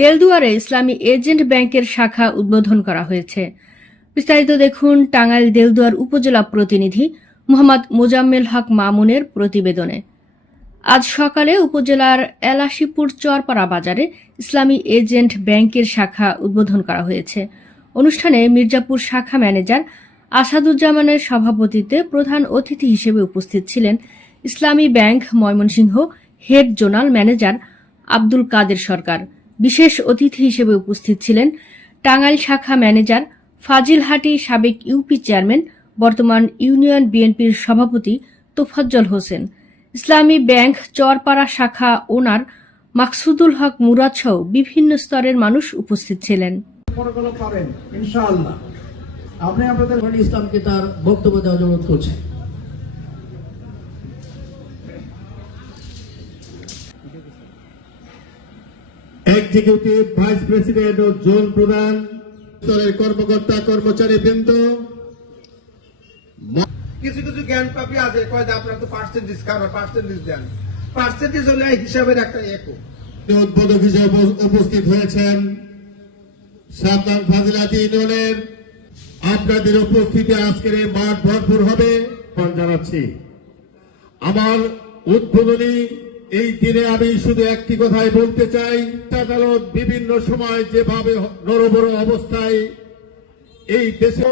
দেলদুয়ারে ইসলামী agent ব্যাংকের শাখা উদ্বোধন করা হয়েছে। বিস্তারিত দেখুন টাঙ্গাইল দেলদুয়ার উপজেলা প্রতিনিধি মোহাম্মদ মোজাম্মেল হক মামুনের প্রতিবেদনে। আজ সকালে উপজেলার এলাশিপুর চরপাড়া বাজারে ইসলামী এজেন্ট ব্যাংকের শাখা উদ্বোধন করা হয়েছে। অনুষ্ঠানে মির্জাপুর শাখা ম্যানেজার আসাদুজ্জামানের সভাপতিত্বে প্রধান অতিথি হিসেবে উপস্থিত ছিলেন Islami Bank Mymensingh head zonal manager Abdul Kader Sarkar. বিশেষ অতিথি হিসেবে উপস্থিত ছিলেন টাঙ্গাইল শাখা ম্যানেজার ফাজিলহাটি সাবেক ইউপি চেয়ারম্যান, বর্তমান ইউনিয়ন বিএনপির সভাপতি তোফাজ্জল হোসেন। ইসলামী ব্যাংক চরপাড়া শাখা ওনার মাকসুদুল হক মুরাদ সহ বিভিন্ন স্তরের মানুষ উপস্থিত ছিলেন। আপনি আপনাদের ইসলামকে তার বক্তব্য অনুরোধ করছে। এক্সিকিউটিভ ভাইস প্রেসিডেন্ট ও জোন প্রধান স্তরের কর্মকর্তা কর্মচারী বৃন্দ। কিছু কিছু জ্ঞান পাপি আছে কয় যে আপনার তো পার্সেন্টেজ খাবার পার্সেন্টেজ দেন। পার্সেন্টেজ হলে হিসাবের একটা একো উদ্বোধক হিসেবে উপস্থিত হয়েছেন সাবধান ফাজিলাতি ইউনিয়নের। আপনাদের উপস্থিতি আজকের এই মাঠ ভরপুর হবে। জানাচ্ছি। আমার উদ্বোধনী এই দিনে আমি শুধু একটি কথাই বলতে চাই। আদালত বিভিন্ন সময় যেভাবে নরবর অবস্থায় এই দেশে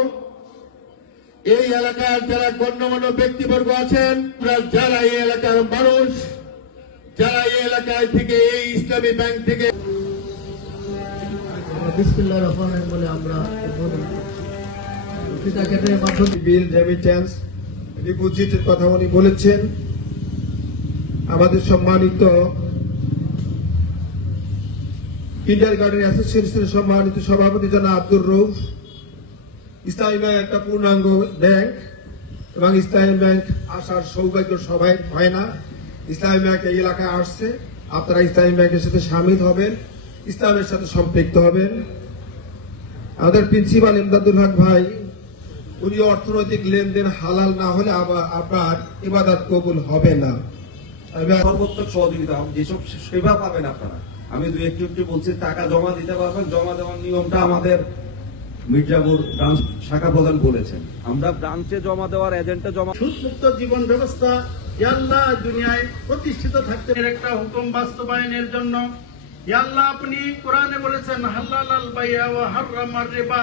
এই এলাকার যারা গণ্যমান্য ব্যক্তিবর্গ আছেন যারা এই এলাকার মানুষ, যারা এই এলাকায় থেকে এই ইসলামী ব্যাংক থেকে বলে রেমিটেন্স ডিপোজিটের কথা উনি বলেছেন। আমাদের সম্মানিত ইন্ডিয়ান গার্ডেন অ্যাসোসিয়েশনের সম্মানিত সভাপতি জনাব আব্দুর রৌফ ইসলামী ব্যাংক, একটা পূর্ণাঙ্গ ব্যাংক, এবং ইসলামী ব্যাংক আসার সৌভাগ্য সবাই হয় না। ইসলামী ব্যাংক এই এলাকায় আসছে, আপনারা ইসলামী ব্যাংকের সাথে সামিল হবেন, ইসলামের সাথে সম্পৃক্ত হবেন। আমাদের প্রিন্সিপাল ইমদাদুল হক ভাই, উনি অর্থনৈতিক লেনদেন হালাল না হলে আবার আপনার ইবাদত কবুল হবে না। আমি সর্বোত্তম সহযোগিতা, যেসব সেবা পাবেন আপনারা। আমি দুই একটু একটু বলছি, টাকা জমা দিতে পারবেন, জমা দেওয়ার নিয়মটা আমাদের মির্জাপুর ব্রাঞ্চ শাখা প্রধান বলেছেন। আমরা ব্রাঞ্চে জমা দেওয়ার, এজেন্টে জমা সুদমুক্ত জীবন ব্যবস্থা ইয়াল্লাহ দুনিয়ায় প্রতিষ্ঠিত থাকতে একটা হুকুম বাস্তবায়নের জন্য ইয়াল্লাহ আপনি কোরআনে বলেছেন হাল্লাল বাইয়া ওয়া হাররামার রিবা।